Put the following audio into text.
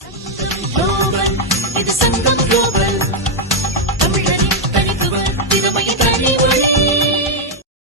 Thank yes. you.